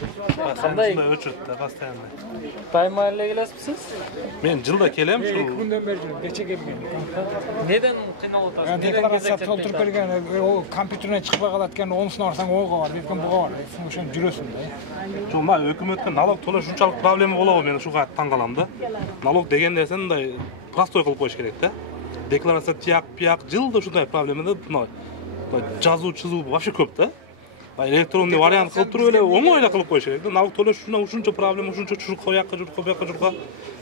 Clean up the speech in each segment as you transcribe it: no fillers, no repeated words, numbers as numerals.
Qanday o'chirdi постоянно. Baymahalle'ye gelesiniz? Men yılda kelem şu. 2 kundan beri жүрөм, кече келген. Neden qiynalıp otasınız? Deklaratsiya толтуруп берген, о компьютерден чыкпай калат экен, онусун барсаң ого бар, дейткен буга бар. Ошону жүрөсүң да. Жома өкмөттүн налог төлөш ушунчалык проблема болобу, мен ушуга таң калам да. Налог деген нерсе мындай простой кылып коюш керек да. Декларация тияк жылда ушундай проблема да, жазуу чызуу вообще көп да. Электронный вариант кылып туруп эле оңой эле кылып коюш керек да. Налог төлөш үчүн ушунча проблема, ушунча чурукка буякка журукка.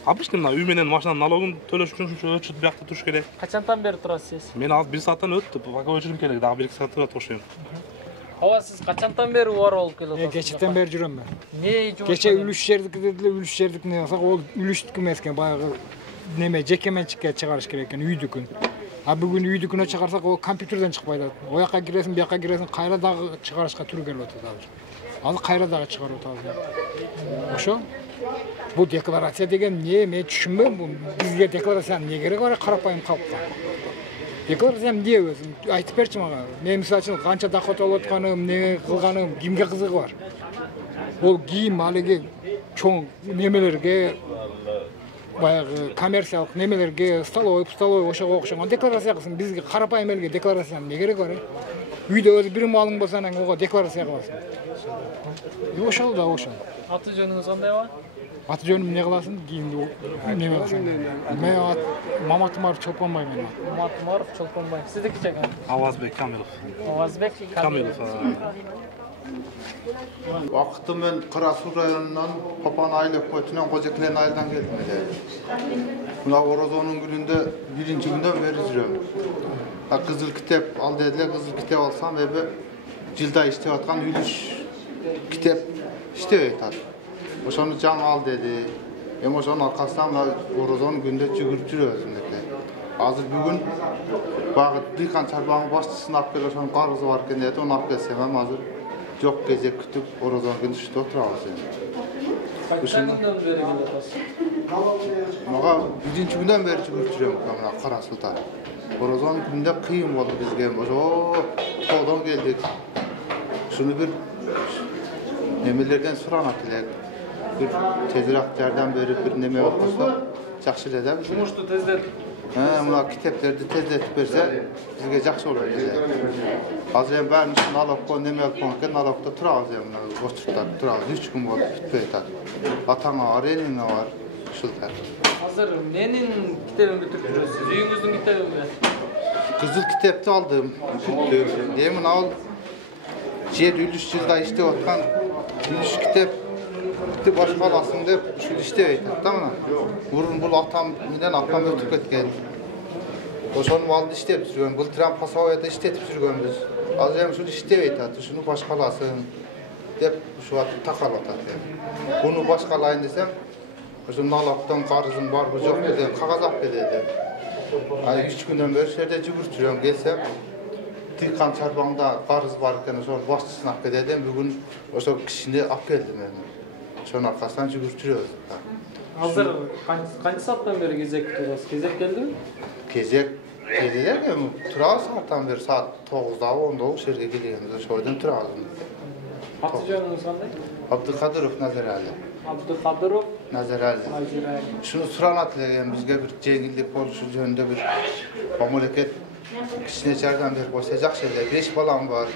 Обычно мына үй менен машинанын налогун төлөш үчүн ушунча өчүт буякта туруш керек. Качандан бери турасыз? Мен азыр 1 сааттан өттү, пока өчүрүм керек, дагы 1-2 саатта окшойм. Ооба, сиз качандан бери убар болуп келатасыз? Кечеден бери жүрөм мен. Не жумуш? Кече үлүш жердики дедиле, үлүш жердикине алсак, ол үлүштүкү эмес экен, баягы неме жекеменчикке чыгарыш керек экен, үйдүкүн. А бүгүн үйдүкүнө чыгарсак, ол компьютерден чыкпайт. Оякка киресиң, бияка киресиң, кайра дагы чыгарышка туру келип атат азыр. Ал кайра дагы чыгарып атабыз. Ошо. Бул декларация деген не, мен түшүнбөйм. Бул бизге декларациянын эмне кереги бар, карапайым калкка. Декларация эмне өзүң айтып берчи мага. Мен мисалы үчүн канча доход алып атканым, эмне кылганым, кимге кызыгы бар? Ол кийим алиги чоң немелерге баягы коммерциялык немелерге, столовой ошого окшогон декларация кылсың, бизге карапайым элге декларациянын эмне кереги бар? Үйдө өзү бир малың болсо анан ого декларация кыласың. Ошол да ошол. Аты жөнүңүз кандай ба? Аты жөнүм эмне кыласың? Кийимди неме кылсаң. Мен Маматымаров Чолпонбай менен. Маматымаров Чолпонбай. Сиздики чакан? Авазбек Камилов. Авазбек Камилов. Вакытты мен Кара-Суу районунан Папан Айлеп көтүнөн Кожекилен айылдан келдим эле. Мына Орозонун күнүндө биринчи күндөн бери жүрөм. Кызыл китеп ал дедиле, кызыл китеп алсам эбе жылда иштеп аткан үлүш китеп иштебей атат. Ошону жаңы ал деди. Эми ошонун аркасынан Орозонун күндө жүгүрүп жүрөбүз деди. Азыр бүгүн багы дыйкан чарбанын башчысын алып келип ошонун карызы бар экен деди. Onu алып келсем эми азыр жок кезек күтүп Орозон күндү иштеп турабыз эми. Качан күндөн бери келатасыз? Мага биринчи күндөн бери жүгүрүп жүрөм мына Кара-Сууда. Орозон күндө кыйын болду бизге. Ошо тоодон келдик. Шуну бир немелерден суранат элек. Bir teziraq жардам берип bir неме окусак жакшы эле да. Жумушту тездетип. Мына китептерди тездетип берсе бизге жакшы болот эле. Азыр эми баарын ушун налогко неме алып койгон экен, налогдо турабыз эми мына очуртта турабыз. 3 күн болуп бүтпөй атат. Атаңа бар, элиңе бар, ушулдар. Азыр менин китебин бүтүрүп жүрөсүз? Үйүңүздүн китебинби? Кызыл китепти алдым, бүттү. Эми ал жер үлүш жылда иштеп аткан үлүш китеп Bitti başka alasın deyip şu iştebeydi, tamam mı? Burun bul atam menен atam ötüp ketken. Oşonu aldı iştep sürgön, bul tram pasavayda iştetip sürgönbüz. Az hem şunu iştebeydi, şunu başka alasın deyip şu at takalatat. Bunu başka alayın desem, şunun alaptan qarızın var mı yok dedi, kağız alып dedi. Ay 3 günden beri şerde жүгүрүп жүрөм, gelsem Dıykan çarpağında qarız var eken, oşonu başçısını alып dedim, bugün oşo kişini alып geldim yani. Şonun arkasından жүгүрүп. Hazır kaç saatten beri gezek tutuyoruz? Gezek geldi mi? Gezek geldiler mi? Turabız saattan beri saat 9'da 10'da o şerge geliyemiz. Şoydan turabız. Atı canınız kanday? Abdülkadirov Nazarali. Abdülkadirov Nazarali. Şunu suranat dileyen bizge bir jengillik boluşu jönünde bir mamleket kişine çardan berip koysacak şeyler. 5 balam var.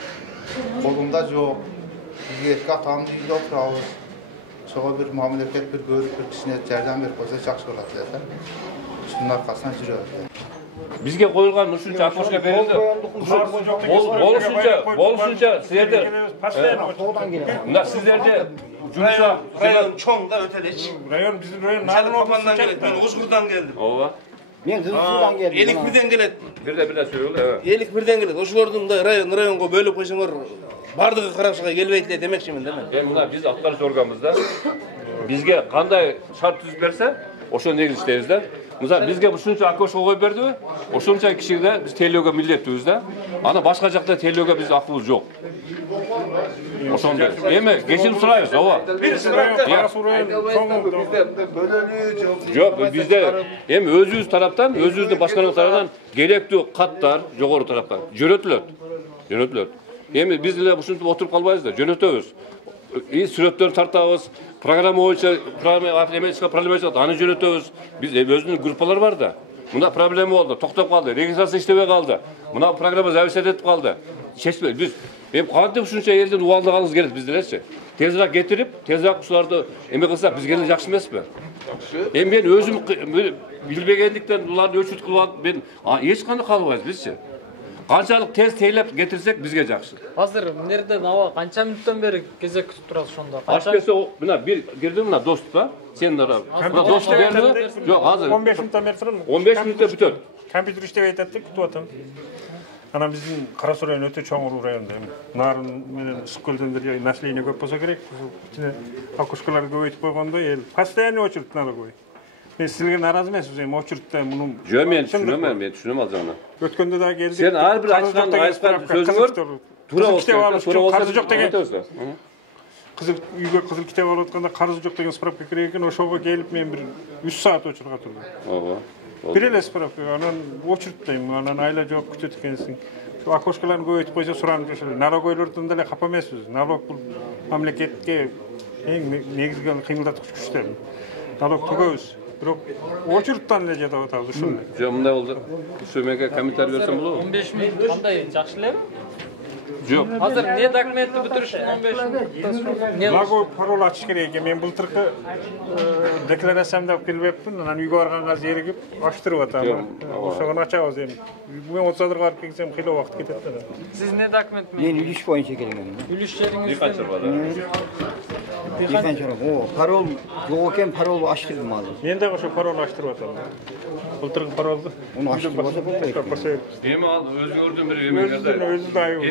Kolumda yok. Bizge atamın uyuyla oturabız. Soğa bir mamleket bir görüp bir kişine çardan berip koysacak jakşı bolat dileyen. Şunun arkasından жүрөбүz. Bizge koyulgan ушунча акча берилди. Болушунча силерде мына сиздерде Rayon çoğ da öteleç. Rayon bizim rayon Papan'dan geldi. Ben Uşgur'dan geldim. Ооба. Men Kızılsu'dan geldim. Elik birden geldi. Birde söyle, evet. Elik birden geldi. Oşulardın da rayonga bölüp koysaňar bardygy Karabşyga gelbeydi demekçimin değil mi? Muna biz atlar sorgamızda bizge kanday şart tüzüp berse oşo negiz işteyiz da. Mesela bizge ушунча акы koyup berdi. Ошонча кишиге biz тейлөөгө милдеттүүбүз да. Ана башка жакта тейлөөгө биз акыбыз жок. Ошондо эми кечирим сурайбыз, ооба. Жок, бизде эми өзүбүз тараптан, өзүбүздүн башкарма тарабынан керектүү каттар жогору тараптан жөнөтүлөт. Эми биз эле ушинтип отуруп калбайбыз да, жөнөтөбүз. сүрөттөрүн тартабыз, программа боюнча проблема чыгат, аны жөнөтөбүз. Биз өзүнүн группалар бар да. Мына проблема болду, токтоп калды, регистрация иштебей калды. Мына программа зависет этип калды. Чечпей биз кантип ушунча элдин убалдыганыбыз керек биздерчи. Тезирээк кетирип, тезирээк ушуларды эме кылсак бизге эле жакшы эмеспи? Мен өзүм билбегендиктен буларды өчүрт кылып алып, мен эч кандай калбайбыз бизчи. Канчалык тез тейлеп кетирсек бизге жакшы. Азыр нерден аба канча мүнөттөн бери кезек күтүп турасыз ошондо? Аш келсе мына бир кирди мына доступ да. Сен да. Мына доступ берди. Жок, азыр 15 минуттан бери турам. 15 минутта бүтөт. Компьютер иштебей атат деп күтүп атам. Анан биздин Кара Суу району өтө чоң райондо. Нарын менен Ысык-Көлдөн бери население көп болсо керек. Окушкаларды көбөйтүп койгондо эл постоянно очередь налоговый. Мен сизге наразы эмесмин, эми очередте мунун. Жок, мен түшүнөм ал жагына. Өткөндө да келдик. Сен ар бир айткан сөзүңөр туура болсо, карызы жок деген. Кызыл үйгө кызыл китеп алып атканда карызы жок деген справка керек экен, ошого келип мен бир 3 саат очурга турдум. Ооба. Бир эле справка, анан очередтейм, анан айла жок күтөт экенсиң. Ошо окошкаларды көбөйтүп койсо суранып жашайлар. Налоговыйлардан деле капа эмеспиз. Налог бул мамлекетке эң негизги кыймылдаткыч күчтөр. Налог төгөбүз. Бирок очередтан эле жатып атабыз ушундай. Жок, мындай болду. Сөмөгө комментарий берсем болобу? 15 минут кандай жакшы элеби? Жок. Азыр не документти бүтүрүштүн 15 минут? Налог парол ачыш керек экен. Мен былтыркы декларациямды алып келбептин, анан үйгө барганга зеригип ачтырып атам. Ошону ачабыз эми. Мен 30-га барып келсем кыйла убакыт кетет да. Сиз не документ Мен үлүш боюнча келген. үлүш жериңизден Диканчар бар. Диканчар. О, парол жок экен, парол ачтырдым азыр. Мен дагы ошо парол ачтырып атам. Былтыркы паролду. Уну ачтырып болсо болбойт. Эми ал өзүңөрдүн бир эмеңерде. Өзү да айып.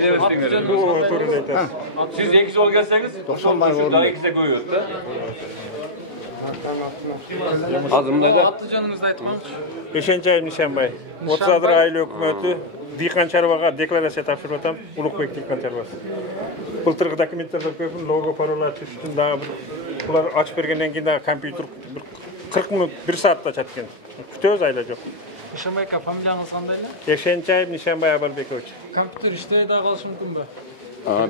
Siz 2 жол келсеңиz, 90 бай daha орун. 2'de koyuyoruz da. Азыр мындай да. аты жөнүңүздү айтып коюңузчу. Эшенчаев Нишанбай. 30 айыл өкмөтү Дыйкан чарбага декларация тапшырып атам. Улукбек Дыйкан чарбасы. Былтыркы документтер көпүн лого парол ачыш үчүн дагы булар ачып бергенден кийин дагы компьютер 40 минут 1 саатта ачат экен. Күтөбүз айла жок. Нишанбай ака, фамилияңыз кандай эле? Эшенчаев Нишанбай Абалбекович. Компьютер иштебей да калышы мүмкүнбү?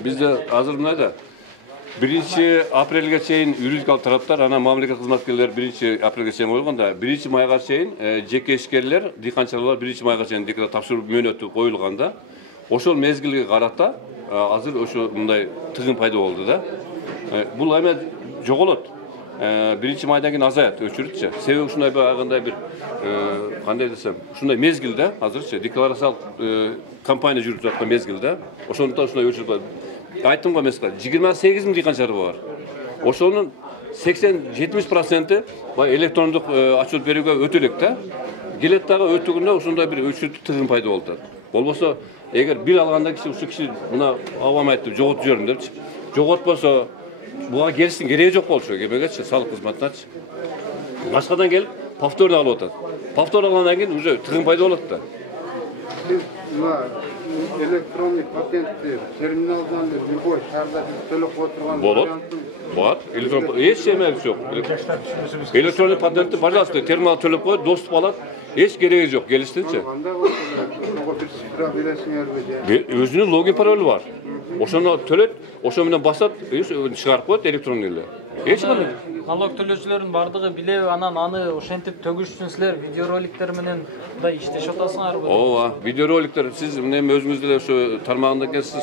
Bizde hazır mı da? 1 aprelge çeyin юридикалык тараптар, ана мамлекет кызматкерлер 1 апрелге чейин коюлганда, 1 майга чейин жеке ишкерлер, дыйканчылар 1 майга чейин декларация тапшырып мөөнөтү коюлганда, ошол мезгилге карата азыр ошо мындай тыгын пайда болду да. Бул эме жоголот. 1 майдан кийин азаят өчүрүтчү. Себеби ушундай багындай бир кандай десем, ушундай мезгилде азырчы декларациялык компания жүрүп жаткан мезгилде, ошондуктан ушундай өчүрүп айттым го эмеспи, 28 миң дыйканчары бар. Ошонун 80-70% бай электрондук ачылып берүүгө өтө элек да. Келет дагы өтүгүндө ушундай бир өчүрүктүк тыгын пайда болду. Болбосо, эгер бир алганда ушул киши мына абам айтты, жоготуп жибердим депчи. Жоготпосо буга келиштин кереги жок болчу, кемегечи, салык кызматыначы. Башкадан келип, повторно алып атат. Повтор алгандан кийин уже тыгын пайда болот да. Электрондук патентти терминалдан любой шаарда төлөп отурган Болот. Электрондук эч эме жок. Электрондук патентти, пожалуйста, терминал төлөп коет, доступ алат. Эч кереги жок, келиштинчи. Өзүнүн логин паролу бар. Ошону төлөт, ошо менен басат, чыгарып коет электрондук эле. Эч кандай. Налог төлөөчүлөрдүн бардыгы билеби, анан аны ошентип төгүш үчүн силер видеороликтер менен мындай иштешип атасыңарбы? Ооба, видеороликтер сиз эми өзүңүз деле ошо тармагында келсиз.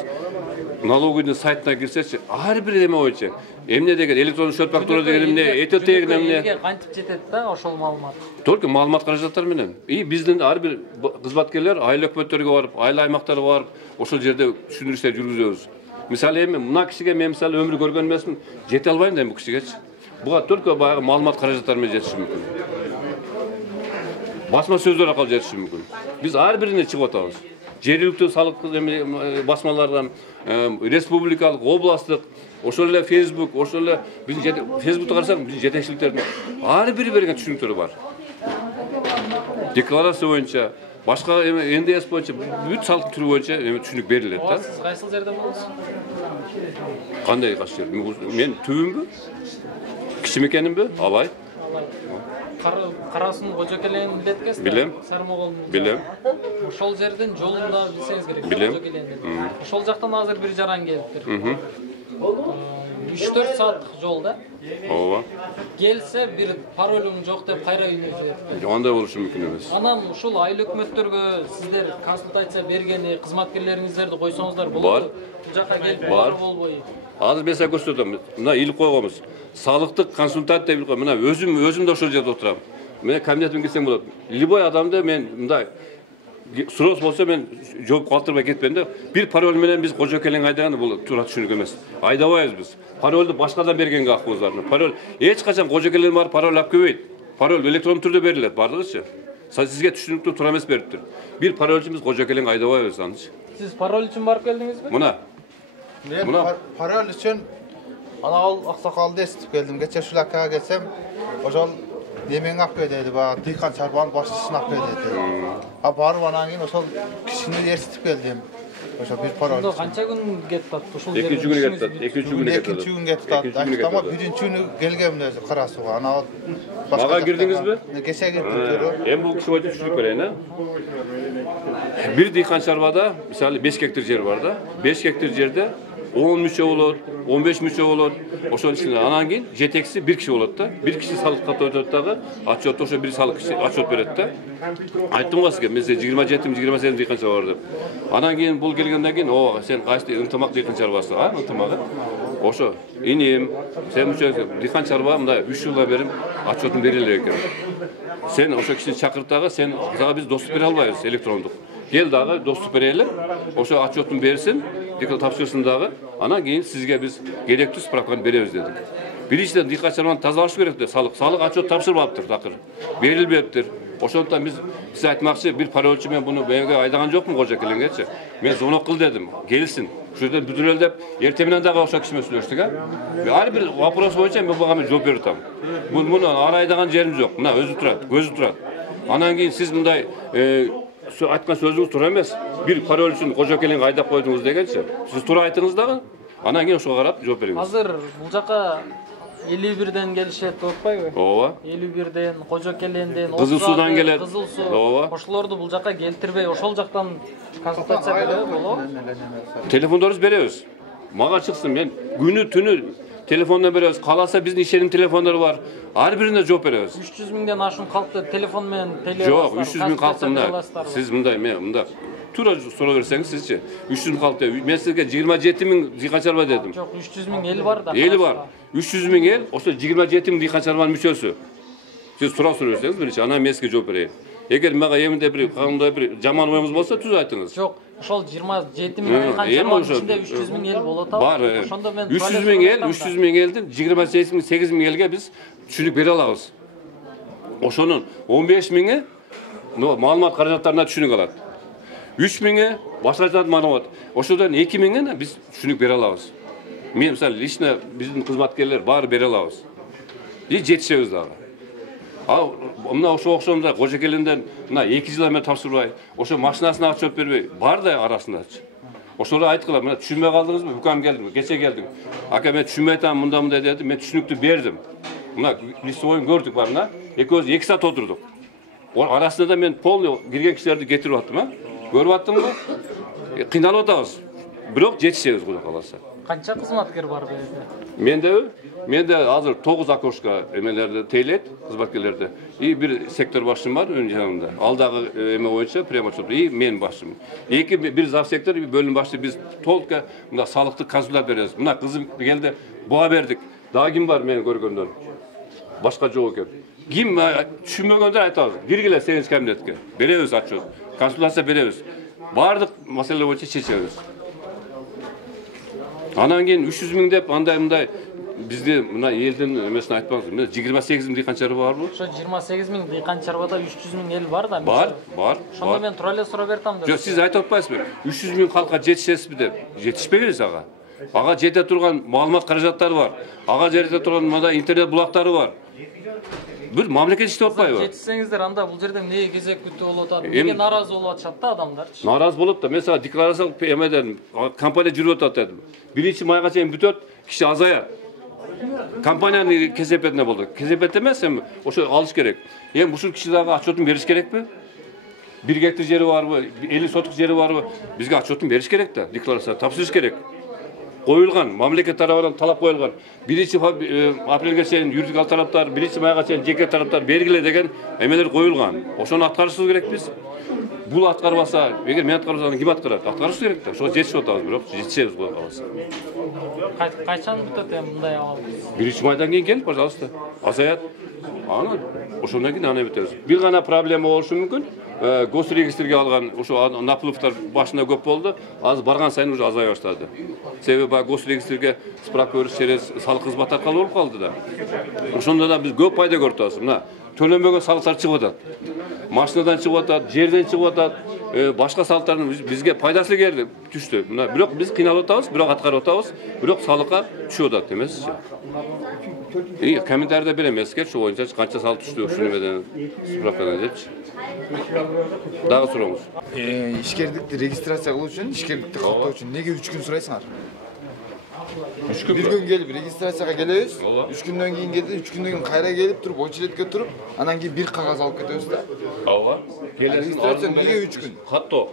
Налоговый сайтына кирсечи, ар бир эме боюнча эмне деген электрондук счет фактура деген эмне, ЭТТ деген эмне. Кантип жетет да ошол маалымат? Только маалымат каражаттар менен. Биздин ар бир кызматкерлер айыл өкмөттөргө барып, айыл аймактарга барып, ошол жерде түшүндүрүштөр жүргүзөбүз. Мисалы эми мына кишиге мен мисалы өмүр көргөн эмесмин, жете албайм да бул кишигечи. Буга только баягы маалымат каражаттар менен жетиши мүмкүн. Басма сөздөр аркылуу жетиши мүмкүн. Биз ар бирине чыгып атабыз. Жергиликтүү салык басмалардан, республикалык, областтык, ошол эле Facebook, ошол эле биздин Facebook'та карасаң, биздин жетекчиликтердин ар бири берген түшүнүктөрү бар. Декларация боюнча, башка НДС боюнча, бүт салык түрү боюнча түшүнүк берилет да. Сиз кайсыл жерде болосуз? Кандай кайсы жер? Мен түбүмбү? Кичимекенimби? Алай. Карасунун Кожокелен билет экенсиз? Билем. Сармоголдун. Билем. Ошол жердин жолун да билсеңиз керек. Билем. Ошол жактан азыр бир жаран келиптир. 3-4 saat jol da. Ооба. Gelse bir parolum yok dep kayra үйүнө жиберет. Андай болушу мүмкүн эмес. Анан ушул айыл өкмөттөргө сиздер консультация бергени, кызматкерлериңиздерди койсоңуздар Бар. болот. Бул жака келип Бар. болбой. Азыр мен сага көрсөтөм. Мына илип койгонбуз. Салыктык консультант деп илип кой. Мына өзүм да ошол жерде отурам. Мен кабинетиме келсем болот. Любой адамды мен мындай сурос болсо мен жооп калтырбай кетпейм да. Бир пароль менен биз кожокелең айдаганда бул туура түшүнүк эмес. Айдабайбыз биз. Паролду башкадан бергенге акыбыз бар. Пароль эч качан кожокелең бар пароль алып келбейт. Пароль электрондук түрдө берилет бардыгычы. Сизге түшүнүктүү туура эмес бериптир. Бир пароль үчүн биз кожокелең айдабайбыз анычы. Siz parol için barıp geldingizби? Мына Men parol üçün ana ol aksakалды esitip geldim. Geçen şu lakaya gelsem ojol nemeň apy dedi ba, Dıykan çarban başçysyny apy dedi. Ha barıp anan keyin ошол kişini esitip geldim. Ошо bir parol. Onda kança gün getdi at? Uşul 2 gün ketdi. 2 gün ketdi. 2 gün getdi. Ama birinci günü gelgemdi özü Karasuga. Ana Maga girdingizbi? Geçe girdim. Hem bu kişi öyle düşürük vereyim ha. Bir Dıykan Çarva'da, misali 5 hektar yer var da, 5 hektar yerde 10 müçe olur, 15 müçe olur. Oşun içinde anan keyin jeteksi bir kişi olur da, bir kişi salıkka ötөт dagы, atçot oşo bir salık kişi atçot berет da. Ayttım ga sizge, men 27-28 Dıykan Çarva var dep. Anan keyin bul kelgenden keyin, o sen kaçtı ынтымак Dıykan Çarvасы, ha, ынтымагы. Oşo, inim, sen müçe Dıykan Çarva mınдай 3 жылга берим atçotun berилер экен. Sen oşo kişini çakırıp dagы, sen zaga biz dostluk bere albayбыз elektronduk. Gel dagı dostluk bereli, oşo atçotun bersin, dikkat tapşırsın dagı. Ana keyin sizge biz gerekli spravkаны berебиз dedik. Birinciden Dıykan Çarvаны тазалаш керек de sağlık atçot tapşırmaptır takır. Berilbeptir. Oşondan biz size aytmakçı bir parolçu men bunu benimge aydagan jokmун Kojakelengечи. Men zonok kıl dedim. Gelsin. Şurada büdürel dep erteminen dagı oşo kişi menен сүйлөштүк ha. Har bir вопрос боюнча men буга жооп берип атам. Bunu araydagan жерimiz yok. Mına özü turat, gözü turat. Anan keyin siz mындай aytkan sözünüz tуура эмес. Bir parol üçün Kojakeleng aydap koydunuz degençi. Siz tуура aytыңыз dagы. Anan keyin ошого карап жооп бериңиz. Hazır bul jaka 51'den gelişet отпайбы? Ооба. 51'den, Kojakelengден, Кызыл судан келет. Кызыл суу. Ооба. Ошолорду бул жака келтирбей, ошол жактан консультация беребиз болобу? Telefonlarınızı berебиз. Maga çıksın men günü tünü telefondan berебиz. Kalasa bizdin işenin telefonları var. Har birine жооп berебиz. 300 mingden aşın kalktı telefon menен tele. Жоқ, 300 000 kalktı mında. Siz mınдай, men mında. Тура сора берсеңиз sizçe. 300 000 kalktı. Men sizge 27 000 Dıykan Çarva dedim. Жоқ, 300 ming el var da. Eli var. 300 000 el, oso 27 000 Dıykan Çarvanın müçösü. Siz tura soruyorsanız birinci ana men sizge жооп bereyim. Eger maga eminde bir kандай bir жаман oyumuz bolsa tuz aytыңыз. Жоқ, ошол 27 ming Dıykan Çarvanın içinde 300 ming el bolot aba. Бар. 300 000 el, 300 000 elden 28 000, 8 000 elge biz түшүнүк бере алабыз. Ошонун 15 000-и маалымат каражаттарына түшүнүк алат. 3 000-и башка маалымат. Ошодон 2 000-и биз түшүнүк бере алабыз. Мен мисалы лично биздин кызматкерлер баары бере алабыз. И жетишебиз дагы. Ал мына ошо окшомда Kojakelengден мына 2 жылга мен тапшырбай, ошо машинасына отчет бербей, бар да арасындачы. Ошолор айткыла, мына түшүнбөй калдыңызбы? Бүкам келдим, кече келдим. Ака мен түшүнбөй атам, мындай деди, мен түшүнүктү бердим. Мына листовойн көрдүк барына. Экөөбүз 2 саат отурдук. Арасында да мен полный кирген кишилерди кетирип аттым, а? Көрүп аттымбы? Кыйналып атабыз. Бирок жетишебиз Кудай кааласа. Канча кызматкер бар берде? Менде азыр 9 окошка эмелерде тейлет, кызматкерлерде. И bir сектор башчым бар өн жанында. Алдагы эме боюнча прямо чөп. И мен башчым. Bir зав сектор, bir бөлүм башчы биз толка мына салыктык консультант беребиз. Мына кызым келди, буга бердик. Дагы ким бар мени көргөндөн? Башка жок экен. Ким түшүнбөгөндөр айтабыз. Киргиле сенин кабинетке. Беребиз отчет. Консультация беребиз. Бардык маселе боюнча чечебиз. Анан кийин 300 000 деп андай бизде мына элдин эмесин айтпаңыз. Мен 28 000 Dıykan Çarva барбы? Ошо 28 ming Dıykan Çarvada 300 ming el бар да. Бар. Ошондо мен тура эле суроо бертам да. Жок, сиз айтып атпайсызбы? 300 000 калкка жетишесизби деп. Жетишпегилиз ага. Ага жете турган маалымат каражаттары бар. Ага жете турган мында интернет булактары бар. Bir mamleket иштеп атпайбы? Жетишсеңиздер анда бул жерде эмне кезек күтүп болуп атат? Эмне наразы болуп атышат да адамдарчы? Наразы болуп да, mesela декларация эмеден компания жүрүп атат дедим. 1-майга чейин бүтөт, киши азаят. Компаниянын кезепетине болду. Кезепет эмес эми ошо алыш керек. Эми ушул киши дагы отчетун бериш керекпи? 1 гектар жери барбы, 50 соток жери барбы? Бизге отчетун бериш керек да, декларация тапшырыш керек. koyulgan, mamleket tarafından talap koyulgan. 1 aprelge çeyin yuridik taraplar, 1 mayga çeyin jeke taraplar belgile degen emeler koyulgan. Oşonu atkarışız gerek biz. Bul atkarbasa, eğer men atkarbasan kim atkarat? Atkarış gerek de. Şo жетişip atабыз, бирок жетишебиz Кудай кааласа. Качан бүтөт эми мындай абал? 1 майдан кийин кел, пожалуйста. Азаят. Аны ошондон кийин аны бүтөбүз. Бир гана проблема болушу мүмкүн. Госрегистрге алган ошо наплывтар башында көп болду. Азыр барган сайын уже азая баштады. Себеби госрегистрге справка бериш через салык кызматы аркылуу болуп калды да. Ошондо да биз көп пайда көрүп атабыз. Мына төлөнбөгөн салыктар чыгып атат. Машинадан чыгып атат, жерден чыгып атат. Башка салыктардын бизге пайдасы келди, түштү. Мына бирок биз кыйналып атабыз, бирок аткарып атабыз, бирок салыкка түшүп атат эмеспи? Комментарийде берем эске, ошо боюнча канча салык түштү, ушуну менен справкадан депчи. Дагы сурооңуз. Ишкердикти регистрация кылуу үчүн, ишкердикти каттоо үчүн неге 3 күн сурайсыңар? 3 күн. Bir gün gelip registrasiyaya gelebиз. 3 günden keyin geldi, 3 günden keyin kayra gelip turup, очередке туруп, анан кийин bir кагаз алып кетебиз да. Ооба. Регистрация неге 3 gün? Каттоо.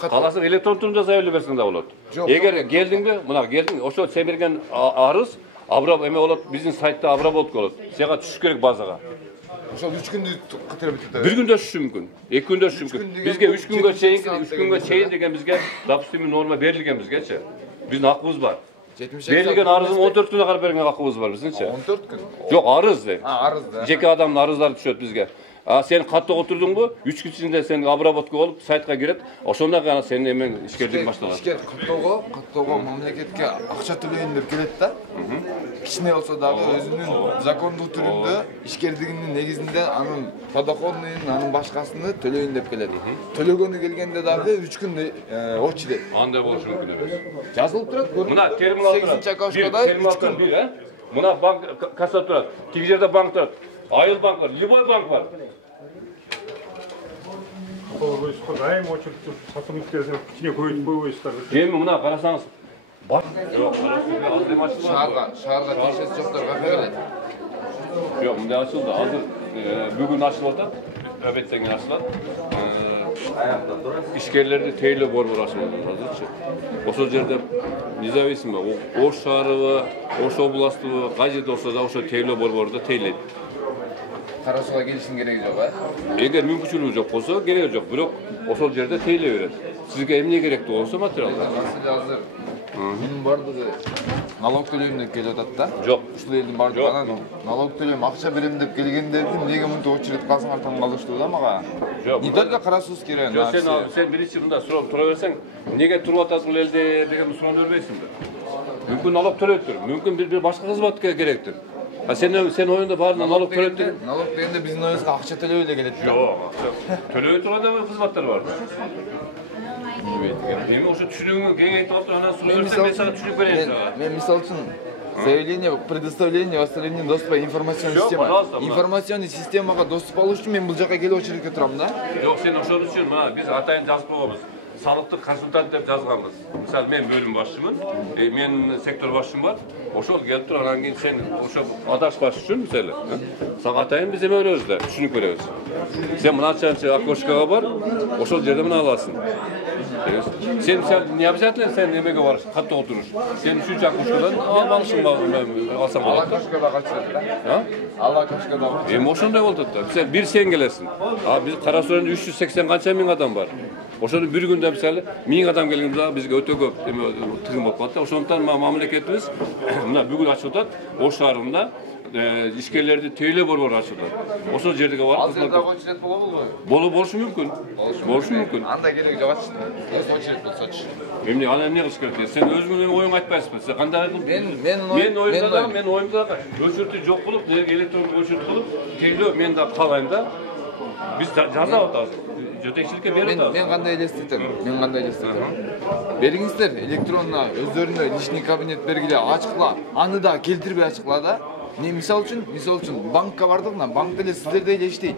Каласың электрон түрүндө жаза берсең да болот. Эгер келдиңби, мына келдиң, ошо сен берген арыз эме болот, биздин сайтта обработка болот. Сага түшүш керек базага. Ошол 3 күндү кытырып бүтүп. 1 күндө түшүшү мүмкүн, 2 күндө түшүшү мүмкүн. Бизге 3 күнгө чейин деген бизге допустим норма берилген бизгечи. Биздин акыбыз бар. Берилген арыздын 14 күнүнө карап берген акыбыз бар биздинчи. 14 күн. Жок, арыз дейм. Арыз да. Жеке адамдын арыздары түшөт бизге. Сен каттоого турдуңбу? 3 күн ичинде сен обработка болуп, сайтка кирет. Ошондо гана сенин эмен ишкердик башталат. Ишкер каттоого мамлекетке акча төлөйүн деп келет да. Кичине болсо дагы өзүнүн закондуу түрүндө ишкердигинин негизинде анын подоходныйын, анын башкасыны төлөйүн деп келет. Төлөгөнү келгенде дагы 3 күн очередь. Андай болушу мүмкүн эмес. Жазылып турат. Мына терминал турат. 3 күн бир, Мына банк касса турат. Тиги жерде банк турат. Айыл банк бар, любой банк бар. Дайым очередь сатымдыктерди кичине көбөйтүп койбойсуздар. Эми мына карасаңыз. Шаарга тиешеси жоктор кафе келет. Жок, мындай ачылды. Азыр бүгүн ачылып атат. Өбөттөн кийин ачылат. Ишкерлерди тейлөө борбор ачылып атат азырчы. Ошол жерде независимо Ош шаарыбы, Ош областыбы, кай жерде болсо да ошо тейлөө борбордо тейлейт. Карасууга келиштин кереги жок, Эгер мүмкүнчүлүгү жок болсо, кереги жок, бирок ошол жерде тейлей берет. Сизге эмне керектүү болсо материалдар. Азыр мунун бардыгы налог төлөйм деп келип атат да. Жок. Ушул элдин бардыгы анан налог төлөйм, акча берем деп келгендерди эмнеге мынтип очередь калсаңар таң калыштуу да мага. Жок. Не только Карасуус керек. Жок, сен биринчи мында сурап тура берсең, эмнеге туруп атасың элде деген суроо бербейсиңби? Мүмкүн налог төлөйттүр, мүмкүн бир башка кызматка керектир. Сен оюнда баарына налог төлөйттүр. Налог дегенде биздин оюбузга акча төлөбөй эле келет. Жок, төлөбөй турган кызматтар бар. Эми ошо түшүнүгүңдү кеңейтип алып анан суроо берсең, мен сага түшүнүк берейин сага. Мен мисалы үчүн заявление, предоставление, восстановление доступа информационный система. Информационный системага доступ алуу үчүн мен бул жака келип очередке турам да. Жок, сен ошол үчүн мына биз атайын жазып койгонбуз. Салыктык консультант деп жазганбыз. Мисалы мен бөлүм башчымын, мен сектор башчым бар. Ошол келип туруп анан кийин сен ошо адашпаш үчүн мисалы, сага атайын биз эме беребиз да, түшүнүк беребиз. Сен мынанча окошкага бар, ошол жерде мына аласың. Sen не обязательно sen эмеге барыш, каттоого туруш. Sen үчүнчү окошкадан алышың алсаң болот. Окошкада качат да. Ал окошкада. Эми ошондой болот да. Мисалы бир сен келесиң. Биз Кара Суурда 380 канча миң адам бар. Ошону бир күндө мисалы 1000 адам келгенде бизге өтө көп тыгын болуп калат да. Ошондуктан мамлекетибиз мына бүгүн ачып атат, Ош шаарында ишкерлерди тейлөө борбору ачылды. Ошол жерге барып кызмат очередь болобу? Болушу мүмкүн. Болушу мүмкүн. Анда кереги жок ачты. Өз очередь болсочу. Эмне аны эмне кылыш керек? Сен өзүңдүн оюңду айтпайсызбы? Сен кандай кылып? Мен оюмда өчүртүү жок кылып, электрондук өчүртүү кылып, тейлөө мен да калайм да. Биз жазап атабыз. Жетекчиликке берип атабыз. Мен кандай элестетем? Бериңиздер электронно өздөрүнө личный кабинет бергиле, ачыкла. Аны да келтирбей ачыкла да. Мисалы үчүн банкка бардык, банк деле сиздерде эле иштейт.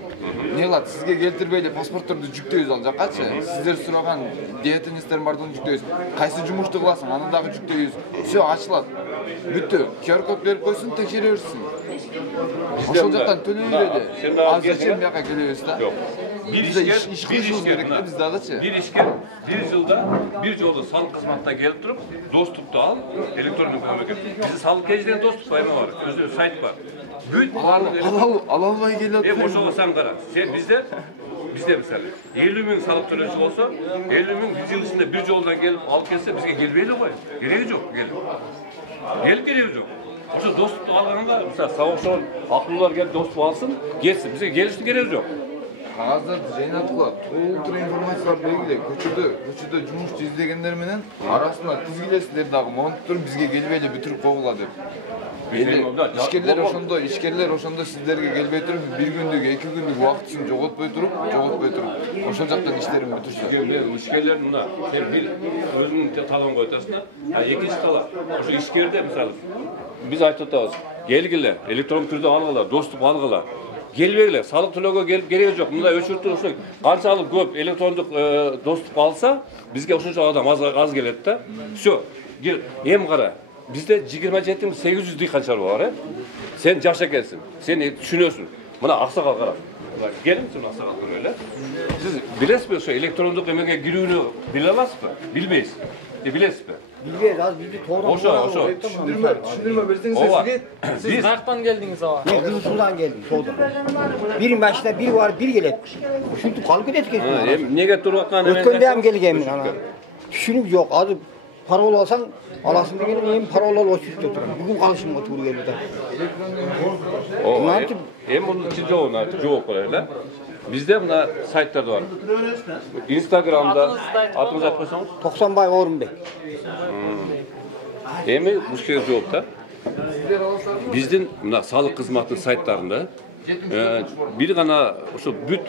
Не кылат? Сизге келтирбей эле паспортторду жүктөйбүз ал жакачы. Сиздер сураган деятельностьтердин бардыгын жүктөйбүз. Кайсы жумушту кыласың, аны дагы жүктөйбүз. Всё ачылат. Бүттү. QR код берип койсун, текшере берсин. Ошол жактан төлөй эле. Зачем бияка келебиз да? Жок. Bizde iş kılışımız gerek de bizde adaçı. Bir işker bir yılda bir yolda sağlık hizmetine gelip durup dostlukta al, elektronik memleket. Bizde sağlık kecilerin dostluk sayma var, özür sayt var. Büyük Alalmaya geliyor. boşa sen kara. Bizde mesela 50 bin sağlık töreci olsa 50 bin bir yıl içinde bir yoldan gelip al kesse bizge gelmeyle koy. Gereği yok gelip gereği yok. Şu dostluk alganda mesela savaşan akıllılar gelip dostluk alsın, geçsin. Bize gelişti gereği yok. Kağızlar Zeynat'la ultra informasiyalar belgili. Köçüde cumhurcu izlegenler menen arasında tizgilesiler dagı monitör bizge gelbeyle bitirip koğula dep. İşkerler oşonda sizlerge gelbey turup bir gündük, 2 gündük vakitini jogotpay turup. Oşol jaktan işlerim bitirsin. İşkerler buna sen bir özünün talan koytasına, ikinci talan. Şu işkerde misal biz aytatabız. Gelgiler, elektron türde algılar, dostluk algılar. Gelbeyler, sağlık tulaga gelip gereği yok. Bunda ölçürtü kançalık köp elektronik dostluk alsa bizge oşunca adam az geledi de. Şu, hem kara. Bizde 27.800 diye kançar var. Sen yaşa gelsin. Sen düşünüyorsun. Buna aksakal kara. Gelin misin aksakal öyle? Siz bilesiniz mi şu elektronik emeğe giriyorunu bilemez mi? Bilmeyiz. Bilesiniz mi? Bilgeyiz az bizi toğdan. Oşo. Düşündürme verseniz O var. Siz Nak'tan geldiniz ama. Ne kızı sudan geldim toğdan. Birin başında biri var bir gelip. Şunu kalıp etki etmiyor. Nege dururken Ötkönde hem geleceğim ana. Düşünüp yok adı parol alsan alasın diye hem parol al o süt götürün. Bugün kalışım otur geldi. Hem bunun ikinci ona yok öyle. Bizde buna saytlar var. Instagram'da adınızı atmasanız 90 bay Orhun Bey. Emi bu şey yok da. Bizden buna sağlık hizmetinin saytlarında bir gana şu büt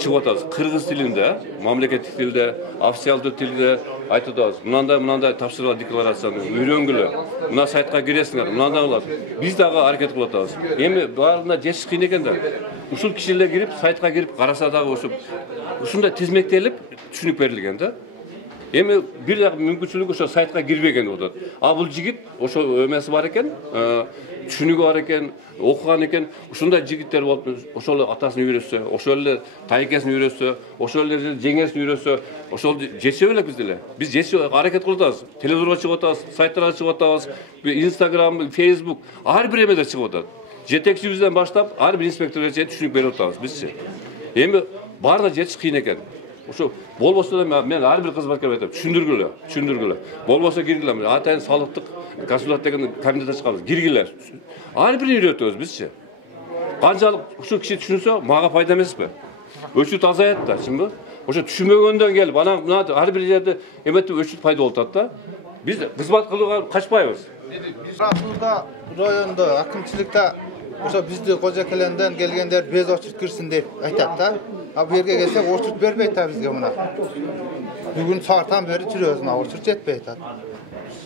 çıkıvataz Kırgız dilinde, memleket dilinde, ofisial dilde aytadız. Bundan tapşırılan deklarasyon, öyrөнгülü. Buna saytga giresingler. Bundan olат. Biz dağı hareket kılatабыз. Эми баарында жеш кыйын экен да. Ушул кишилер кирип, сайтка кирип караса дагы ошо ушундай тизмектелип түшүнүк берилген да. Эми бир дагы мүмкүнчүлүгү ошо сайтка кирбеген болот. А бул жигит ошо өмеси бар экен, түшүнүгү бар экен, окуган экен. Ушундай жигиттер болуп, ошол атасын үйрөтсө, ошол эле тайкасын үйрөтсө, ошол эле жеңесин үйрөтсө, ошол жетсе белек бизде эле. Биз жетсе аракет кылып атабыз. Телевизорго чыгып атабыз, сайттарга чыгып атабыз, Instagram, Facebook, ар бир эмеде чыгып атат. Жетекчибизден баштап, ар бир инспекторго чейин түшүнүк берип атабыз бизчи. Эми баарына жетиш кыйын экен. Ошо болбосо да мен ар бир кызматкерге айтам, түшүндүргүлө. Болбосо киргиле. Атайын салыктык консультат деген комитет ачканбыз. Киргиле. Ар бир үйрөтөбүз бизчи. Канчалык ушул киши түшүнсө, мага пайда эмеспи? Өчүт азаят да, чынбы? Ошо түшүнбөгөндөн келип, анан мына ар бир жерде эметип өчүт пайда болуп атат да. Биз кызмат кылууга качпайбыз. Расулда районда акимчиликте ошо бизди Кожакеленден келгендер без очурт кирсин деп айтат да. А бу жерге келсек очурт бербейт да бизге мына. Бүгүн сааттан бери жүрөбүз, мына очурт жетпейт да.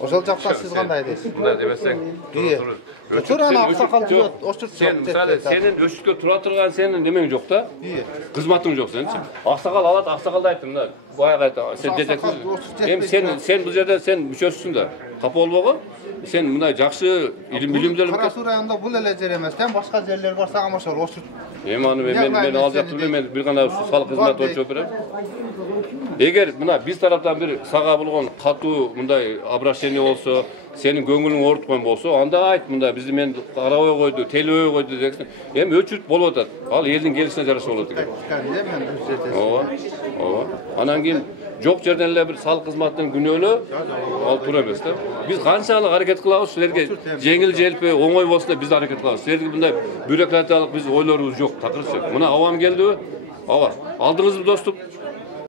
Ошол жакта сиз кандай дейсиз? Мына дебесең, Туран аксакал очурт сен мисалы сенин өчүткө тура турган сенин немең жок да? Кызматың жок сенчи. Аксакал алат, аксакалды айттым мына. Баягы айта, сен жетексиз. Эми сен бул жерде сен мүчөсүсүң да. Капа болбогу? Sen mına жақсы bilimler mi? Karasu rayonunda bu ele yer emesken başka yerler varsa ama şöyle otur. Emanı ben alacaktım ben bir gana sağlık hizmet ölçüp berem. Eğer mına biz taraftan bir sağa bulgan katu mınday обращение olsa, senin көңүлүң ортқан bolsa, anda ayt mında bizi men arabaya koydu, televizyona koydu deksin. Hem ölçüt bolup atat. Al elin gelişine жараша болот экен. Ооба. Анан кийин жок жерден эле bir sağlık hizmetinin günölü al тура эмес да. Biz канчалык аракет кылабыз силерге жеңил желпи, оңой болсун деп biz аракет кылабыз. Силерге мындай бюрократиялык biz ойлорубуз жок, такырчы. Мына авам келди. Ооба. Алдыңызбы доступ?